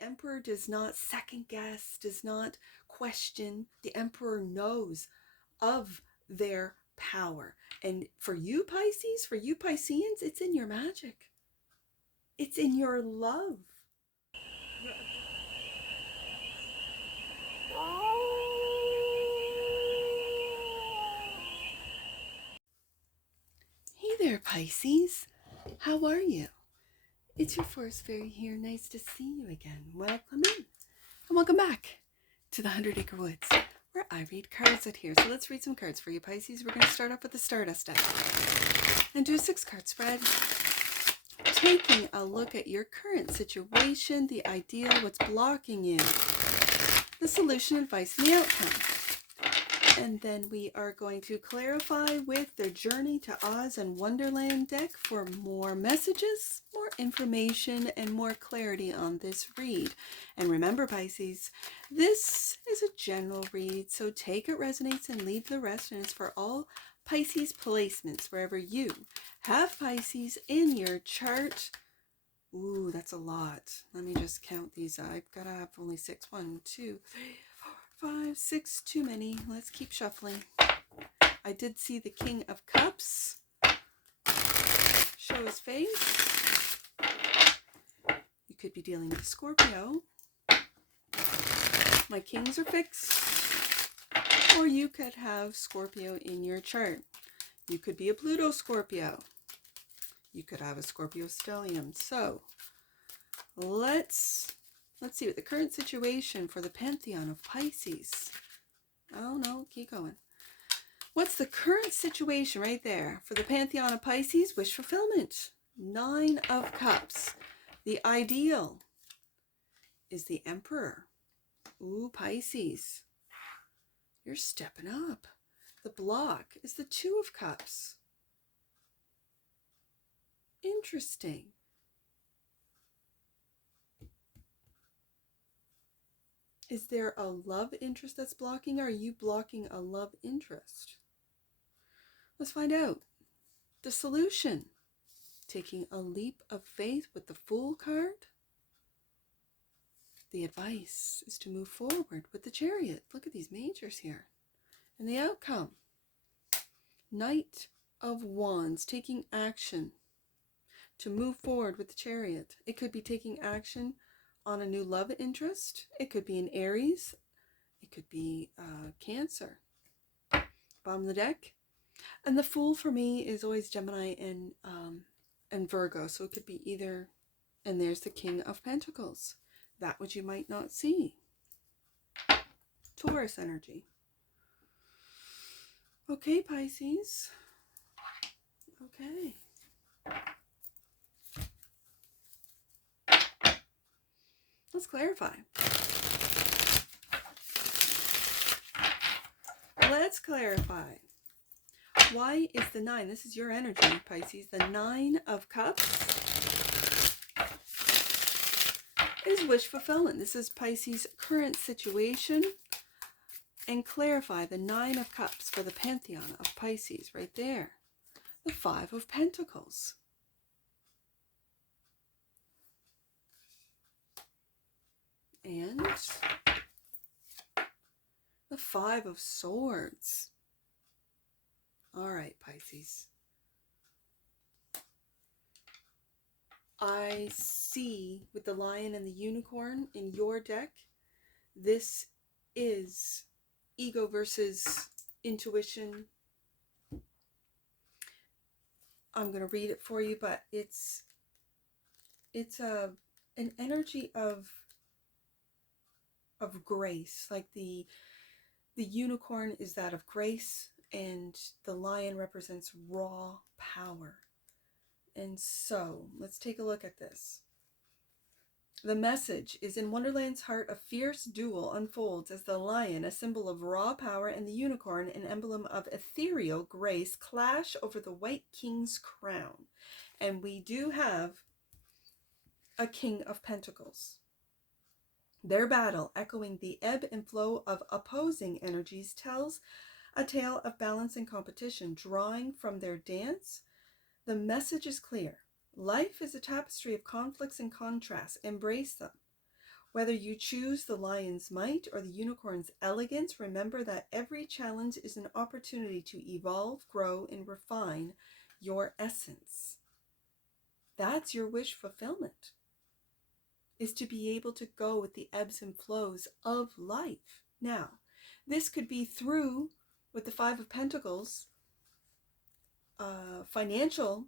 Emperor does not second guess, does not question. The Emperor knows of their power. And for you Pisces, for you Pisceans, it's in your magic. It's in your love. Hey there, Pisces. How are you? It's your forest fairy here. Nice to see you again. Welcome in. And welcome back to the 100 Acre Woods, where I read cards out here. So let's read some cards for you, Pisces. We're going to start off with the Stardust deck and do a 6-card spread, taking a look at your current situation, the ideal, what's blocking you, the solution, advice, and the outcome. And then we are going to clarify with the Journey to Oz and Wonderland deck for more messages, more information, and more clarity on this read. And remember, Pisces, this is a general read, so take it resonates and leave the rest. And it's for all Pisces placements, wherever you have Pisces in your chart. Ooh, that's a lot. Let me just count these. I've got to have only 6. 1, 2, 3, 4, 5, 6. Too many. Let's keep shuffling. I did see the King of Cups show his face. You could be dealing with Scorpio. My kings are fixed. Or you could have Scorpio in your chart. You could be a Pluto Scorpio. You could have a Scorpio stellium. So let's see what the current situation for the Pantheon of Pisces. Oh no, keep going. What's the current situation right there for the Pantheon of Pisces? Wish fulfillment. 9 of Cups. The ideal is the Emperor. Ooh, Pisces, you're stepping up. The block is the 2 of Cups. Interesting. Is there a love interest that's blocking? Or are you blocking a love interest? Let's find out. The solution. Taking a leap of faith with the Fool card. The advice is to move forward with the Chariot. Look at these majors here. And the outcome. Knight of Wands. Taking action to move forward with the Chariot. It could be taking action on a new love interest. It could be an Aries. It could be Cancer. Bottom of the deck. And the Fool for me is always Gemini and Virgo. So it could be either. And there's the King of Pentacles. That which you might not see. Taurus energy. Okay, Pisces. Okay. Let's clarify. Let's clarify. Why is the 9? This is your energy, Pisces. The 9 of Cups is wish fulfillment. This is Pisces' current situation. And clarify the 9 of Cups for the Pantheon of Pisces right there. The 5 of Pentacles. And the 5 of Swords. All right, Pisces. I see with the Lion and the Unicorn in your deck, this is ego versus intuition. I'm going to read it for you, but it's an energy of grace. Like the unicorn is that of grace, and the lion represents raw power. And so let's take a look at this. The message is: in Wonderland's heart, a fierce duel unfolds as the lion, a symbol of raw power, and the unicorn, an emblem of ethereal grace, clash over the white king's crown. And we do have a King of Pentacles. Their battle, echoing the ebb and flow of opposing energies, tells a tale of balance and competition. Drawing from their dance, the message is clear. Life is a tapestry of conflicts and contrasts. Embrace them. Whether you choose the lion's might or the unicorn's elegance, remember that every challenge is an opportunity to evolve, grow, and refine your essence. That's your wish fulfillment, is to be able to go with the ebbs and flows of life. Now, this could be through, with the Five of Pentacles, financial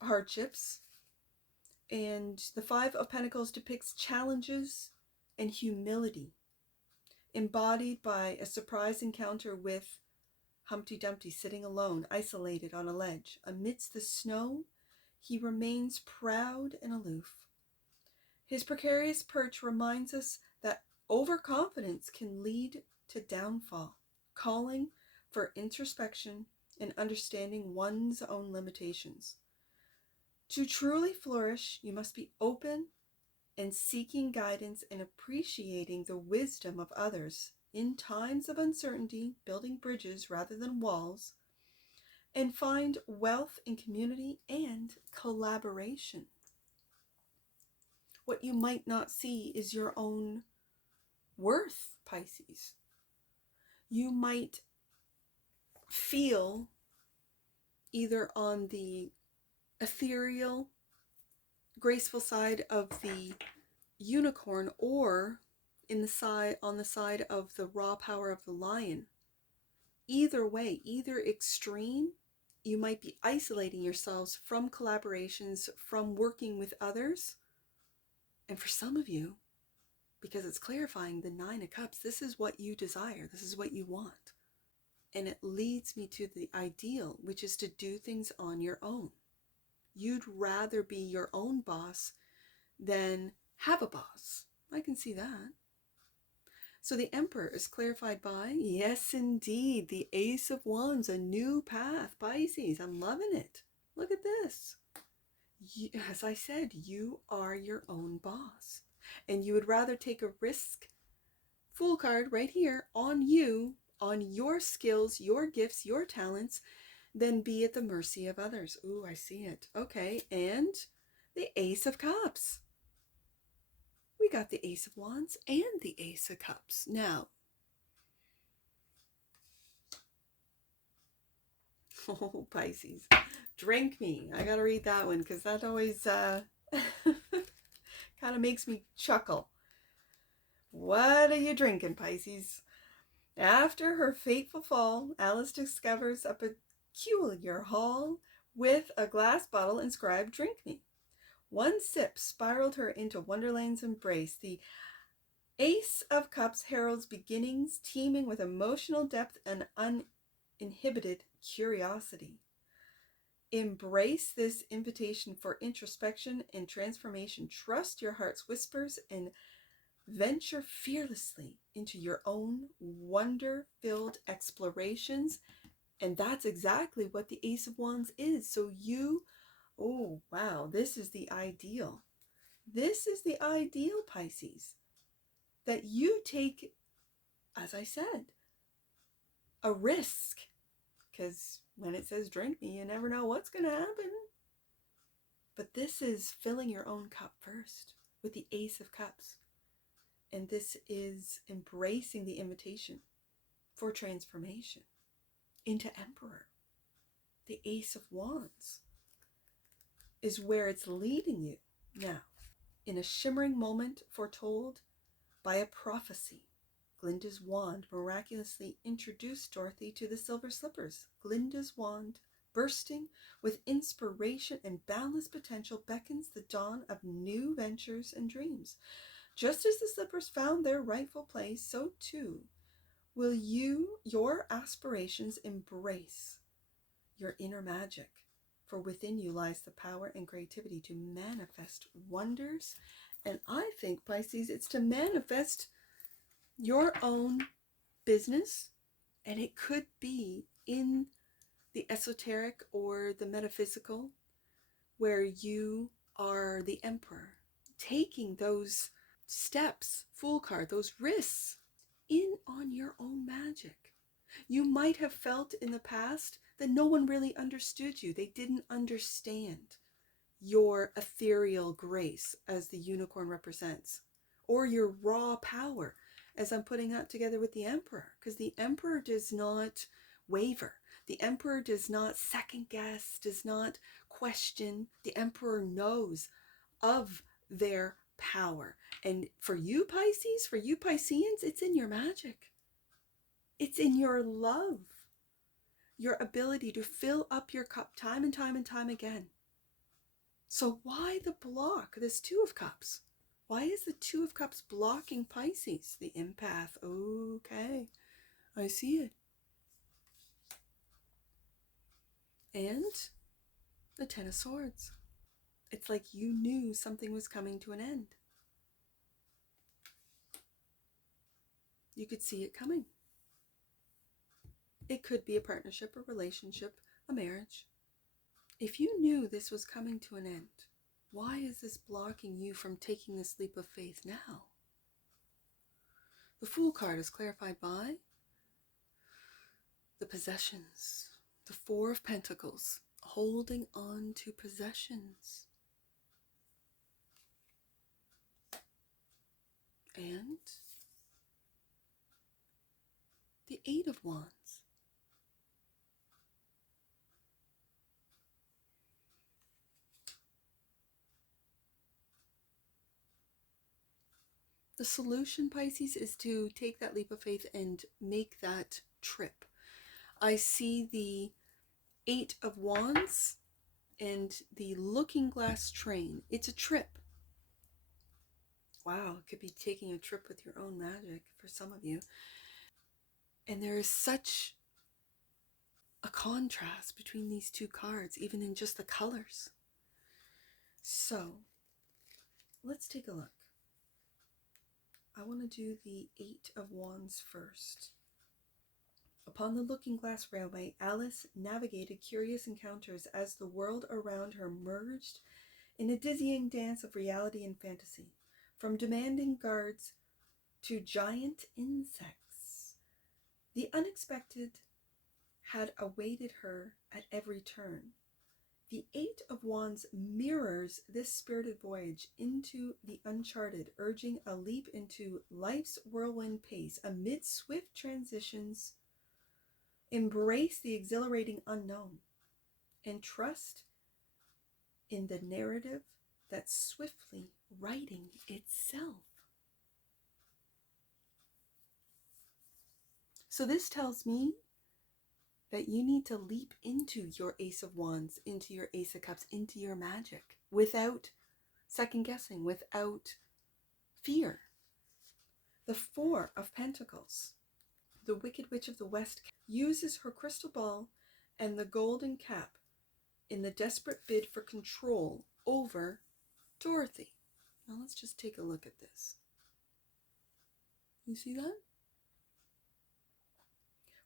hardships, and the Five of Pentacles depicts challenges and humility, embodied by a surprise encounter with Humpty Dumpty sitting alone, isolated on a ledge. Amidst the snow, he remains proud and aloof. His precarious perch reminds us that overconfidence can lead to downfall, calling for introspection and understanding one's own limitations. To truly flourish, you must be open and seeking guidance and appreciating the wisdom of others in times of uncertainty, building bridges rather than walls, and find wealth in community and collaboration. What you might not see is your own worth, Pisces. You might feel either on the ethereal, graceful side of the unicorn, or on the side of the raw power of the lion. Either way, either extreme, you might be isolating yourselves from collaborations, from working with others. And for some of you, because it's clarifying the Nine of Cups, this is what you desire, this is what you want. And it leads me to the ideal, which is to do things on your own. You'd rather be your own boss than have a boss. I can see that. So the Emperor is clarified by, yes indeed, the Ace of Wands, a new path, Pisces. I'm loving it. Look at this. As I said, you are your own boss. And you would rather take a risk, Fool card right here, on you, on your skills, your gifts, your talents, than be at the mercy of others. Ooh, I see it. Okay, and the Ace of Cups. We got the Ace of Wands and the Ace of Cups. Now, oh, Pisces, drink me. I gotta read that one because that always kind of makes me chuckle. What are you drinking, Pisces? After her fateful fall, Alice discovers a peculiar haul with a glass bottle inscribed, "Drink me." One sip spiraled her into Wonderland's embrace. The Ace of Cups heralds beginnings teeming with emotional depth and uninhibited curiosity. Embrace this invitation for introspection and transformation. Trust your heart's whispers and venture fearlessly into your own wonder-filled explorations. And that's exactly what the Ace of Wands is. So oh wow, this is the ideal. This is the ideal, Pisces. That you take, as I said, a risk. Because when it says drink me, you never know what's going to happen. But this is filling your own cup first with the Ace of Cups. And this is embracing the invitation for transformation into Emperor. The Ace of Wands is where it's leading you now. In a shimmering moment foretold by a prophecy, Glinda's wand miraculously introduced Dorothy to the silver slippers. Glinda's wand, bursting with inspiration and boundless potential, beckons the dawn of new ventures and dreams. Just as the slippers found their rightful place, so too will your aspirations embrace your inner magic. For within you lies the power and creativity to manifest wonders. And I think, Pisces, it's to manifest your own business. And it could be in the esoteric or the metaphysical, where you are the Emperor, taking those steps, Fool card, those risks in on your own magic. You might have felt in the past that no one really understood you. They didn't understand your ethereal grace as the unicorn represents, or your raw power, as I'm putting that together with the Emperor, because the Emperor does not waver. The Emperor does not second guess, does not question. The Emperor knows of their power. And for you Pisces, for you Pisceans, it's in your magic. It's in your love, your ability to fill up your cup time and time and time again. So why the block, this Two of Cups? Why is the Two of Cups blocking Pisces? The empath. Okay, I see it. And the Ten of Swords. It's like you knew something was coming to an end. You could see it coming. It could be a partnership, a relationship, a marriage. If you knew this was coming to an end, why is this blocking you from taking this leap of faith now? The Fool card is clarified by the possessions. The Four of Pentacles, holding on to possessions. And the Eight of Wands. The solution, Pisces, is to take that leap of faith and make that trip. I see the Eight of Wands and the Looking Glass train. It's a trip. Wow, it could be taking a trip with your own magic for some of you. And there is such a contrast between these two cards, even in just the colors. So, let's take a look. I want to do the Eight of Wands first. Upon the Looking Glass Railway, Alice navigated curious encounters as the world around her merged in a dizzying dance of reality and fantasy. From demanding guards to giant insects, the unexpected had awaited her at every turn. The Eight of Wands mirrors this spirited voyage into the uncharted, urging a leap into life's whirlwind pace amid swift transitions. Embrace the exhilarating unknown and trust in the narrative that's swiftly writing itself. So this tells me that you need to leap into your Ace of Wands, into your Ace of Cups, into your magic without second guessing, without fear. The Four of Pentacles, the Wicked Witch of the West, uses her crystal ball and the golden cap in the desperate bid for control over Dorothy. Now let's just take a look at this. You see that?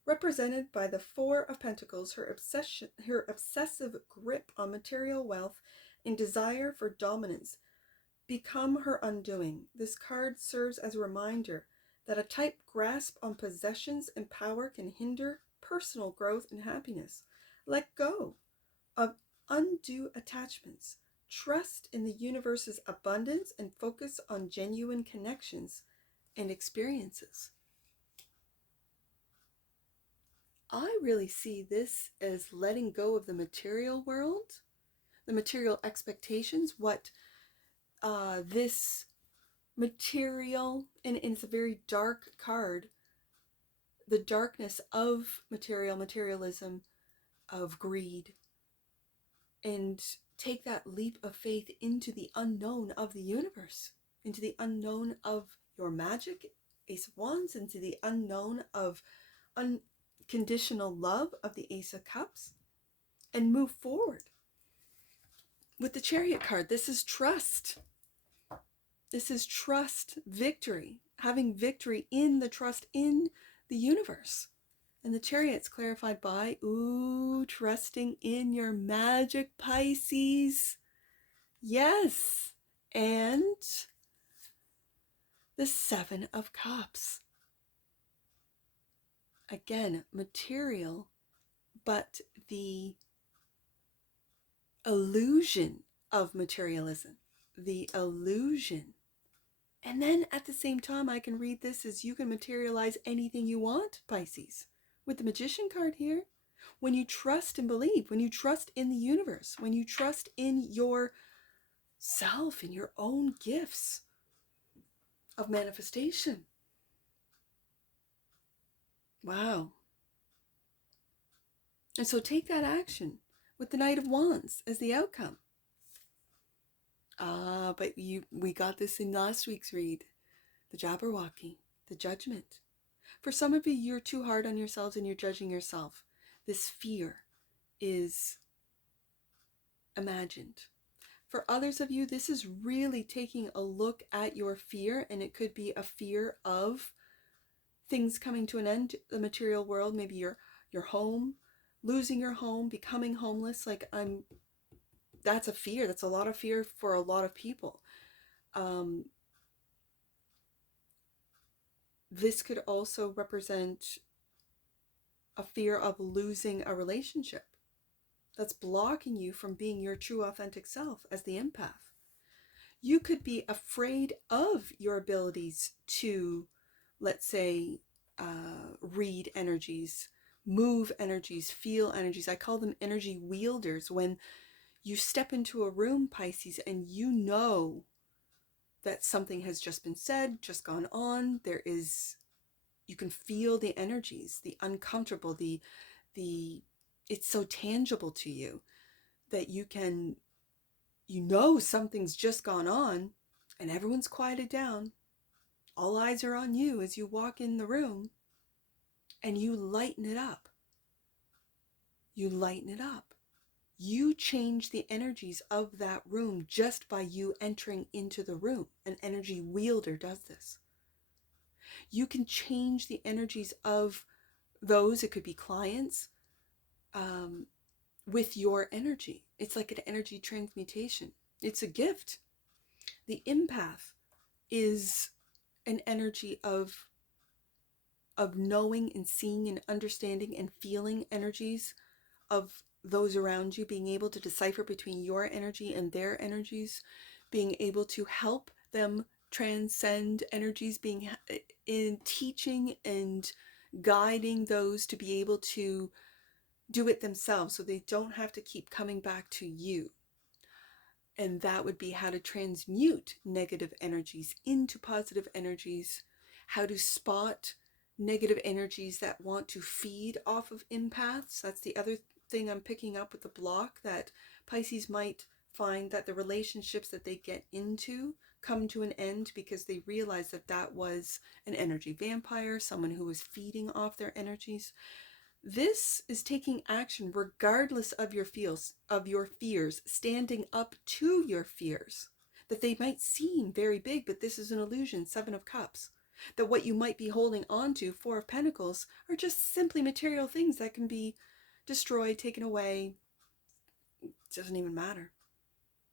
Represented by the Four of Pentacles, her obsessive grip on material wealth and desire for dominance become her undoing. This card serves as a reminder that a tight grasp on possessions and power can hinder personal growth and happiness. Let go of undue attachments. Trust in the universe's abundance and focus on genuine connections and experiences. I really see this as letting go of the material world, the material expectations, what this material, and it's a very dark card, the darkness of materialism, of greed, and take that leap of faith into the unknown of the universe, into the unknown of your magic, Ace of Wands, into the unknown of unconditional love of the Ace of Cups, and move forward. With the Chariot card, this is trust. This is trust, victory, having victory in the trust in the universe. And the Chariot's clarified by, trusting in your magic, Pisces. Yes. And the Seven of Cups. Again, material, but the illusion of materialism, the illusion And then at the same time, I can read this as you can materialize anything you want, Pisces. With the Magician card here, when you trust and believe, when you trust in the universe, when you trust in yourself, in your own gifts of manifestation. Wow. And so take that action with the Knight of Wands as the outcome. But we got this in last week's read. The Jabberwocky, the Judgment. For some of you, you're too hard on yourselves and you're judging yourself. This fear is imagined. For others of you, this is really taking a look at your fear, and it could be a fear of things coming to an end, the material world, maybe your home, losing your home, becoming homeless. That's a fear. That's a lot of fear for a lot of people. This could also represent a fear of losing a relationship that's blocking you from being your true authentic self as the empath. You could be afraid of your abilities to, let's say, read energies, move energies, feel energies. I call them energy wielders. When you step into a room, Pisces, and you know that something has just been said, just gone on, you can feel the energies, the uncomfortable, it's so tangible to you that you know something's just gone on, and everyone's quieted down. All eyes are on you as you walk in the room, and you lighten it up. You lighten it up. You change the energies of that room just by you entering into the room. An energy wielder does this. You can change the energies of those, it could be clients, with your energy. It's like an energy transmutation. It's a gift. The empath is an energy of knowing and seeing and understanding and feeling energies of those around you, being able to decipher between your energy and their energies, being able to help them transcend energies, being in teaching and guiding those to be able to do it themselves so they don't have to keep coming back to you. And that would be how to transmute negative energies into positive energies, how to spot negative energies that want to feed off of empaths. That's the other thing I'm picking up with the block, that Pisces might find that the relationships that they get into come to an end because they realize that that was an energy vampire, someone who was feeding off their energies. This is taking action regardless of your fears, standing up to your fears, that they might seem very big, but this is an illusion. 7 of Cups. That what you might be holding on to, 4 of Pentacles, are just simply material things that can be destroyed, taken away. It doesn't even matter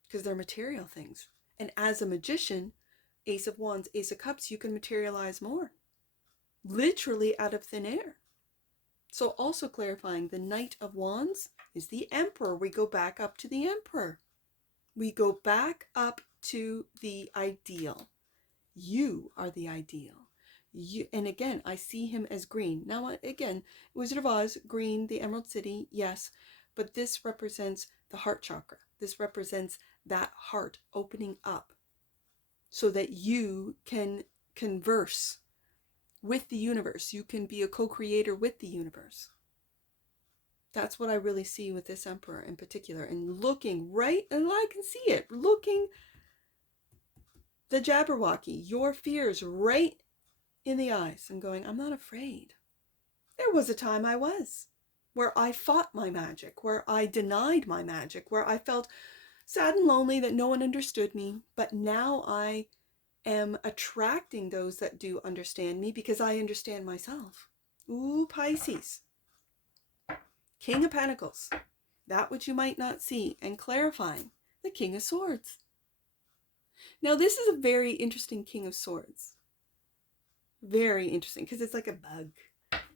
because they're material things. And as a magician, Ace of Wands, Ace of Cups, you can materialize more, literally out of thin air. So also clarifying, the Knight of Wands is the Emperor. We go back up to the Emperor. We go back up to the ideal. You are the ideal. And again, I see him as green. Now, again, Wizard of Oz, green, the Emerald City, yes. But this represents the heart chakra. This represents that heart opening up so that you can converse with the universe. You can be a co-creator with the universe. That's what I really see with this Emperor in particular. And looking right, and I can see it, looking the Jabberwocky, your fears right in the eyes and going, I'm not afraid. There was a time I was, where I fought my magic, where I denied my magic, where I felt sad and lonely that no one understood me. But now I am attracting those that do understand me because I understand myself. Ooh, Pisces. King of Pentacles. That which you might not see. And clarifying, the King of Swords. Now this is a very interesting King of Swords. Very interesting because it's like a bug.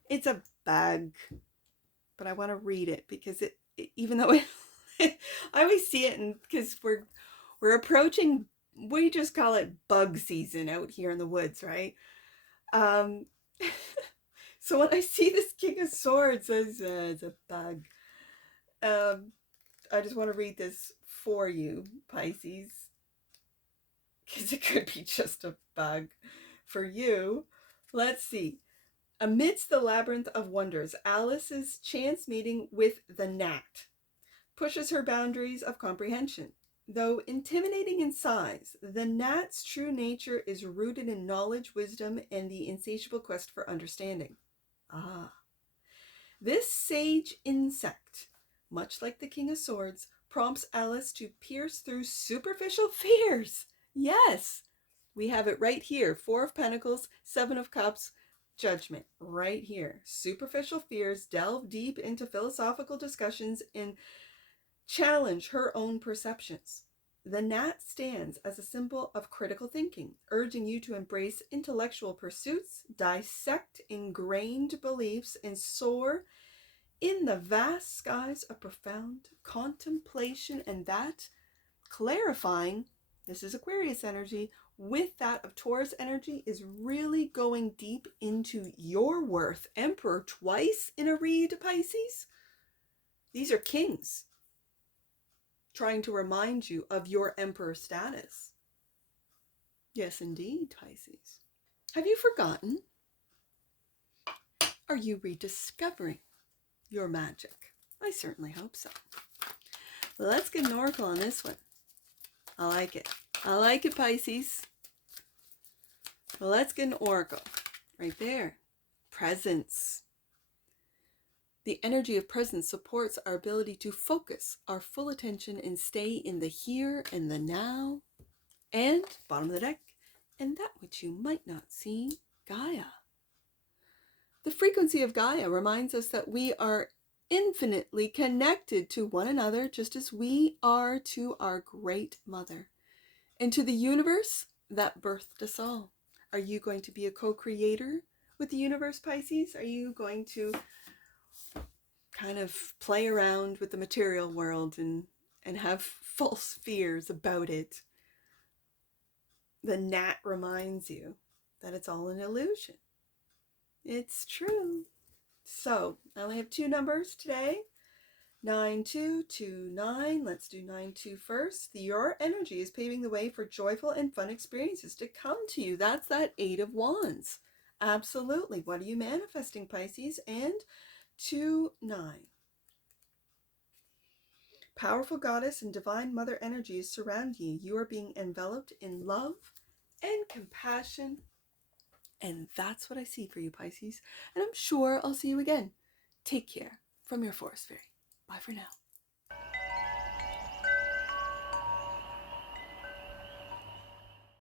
It's a bug. But I want to read it because it even though I always see it, and because we're approaching we just call it bug season out here in the woods, right? Um, so when I see this King of Swords, it's a bug. I just want to read this for you, Pisces, because it could be just a bug for you. Let's see. Amidst the labyrinth of wonders, Alice's chance meeting with the gnat pushes her boundaries of comprehension. Though intimidating in size, the gnat's true nature is rooted in knowledge, wisdom, and the insatiable quest for understanding. Ah. This sage insect, much like the King of Swords, prompts Alice to pierce through superficial fears. Yes, we have it right here. Four of Pentacles, Seven of Cups, Judgment, right here. Superficial fears, delve deep into philosophical discussions and challenge her own perceptions. The gnat stands as a symbol of critical thinking, urging you to embrace intellectual pursuits, dissect ingrained beliefs, and soar in the vast skies of profound contemplation, and that clarifying, this is Aquarius energy, with that of Taurus energy, is really going deep into your worth. Emperor twice in a read, Pisces. These are kings trying to remind you of your emperor status. Yes, indeed, Pisces. Have you forgotten? Are you rediscovering your magic? I certainly hope so. Let's get an oracle on this one. I like it. I like it, Pisces. Well, let's get an oracle. Right there. Presence. The energy of presence supports our ability to focus our full attention and stay in the here and the now. And, bottom of the deck, and that which you might not see, Gaia. The frequency of Gaia reminds us that we are infinitely connected to one another, just as we are to our great mother and to the universe that birthed us all. Are you going to be a co-creator with the universe, Pisces? Are you going to kind of play around with the material world and have false fears about it? The gnat reminds you that it's all an illusion. It's true. So, I only have two numbers today. 9229. Let's do 92 first. Your energy is paving the way for joyful and fun experiences to come to you. That's that 8 of Wands. Absolutely. What are you manifesting, Pisces? And 2-9. Powerful goddess and divine mother energies surround you. You are being enveloped in love and compassion. And that's what I see for you, Pisces. And I'm sure I'll see you again. Take care from your forest fairy. Bye for now.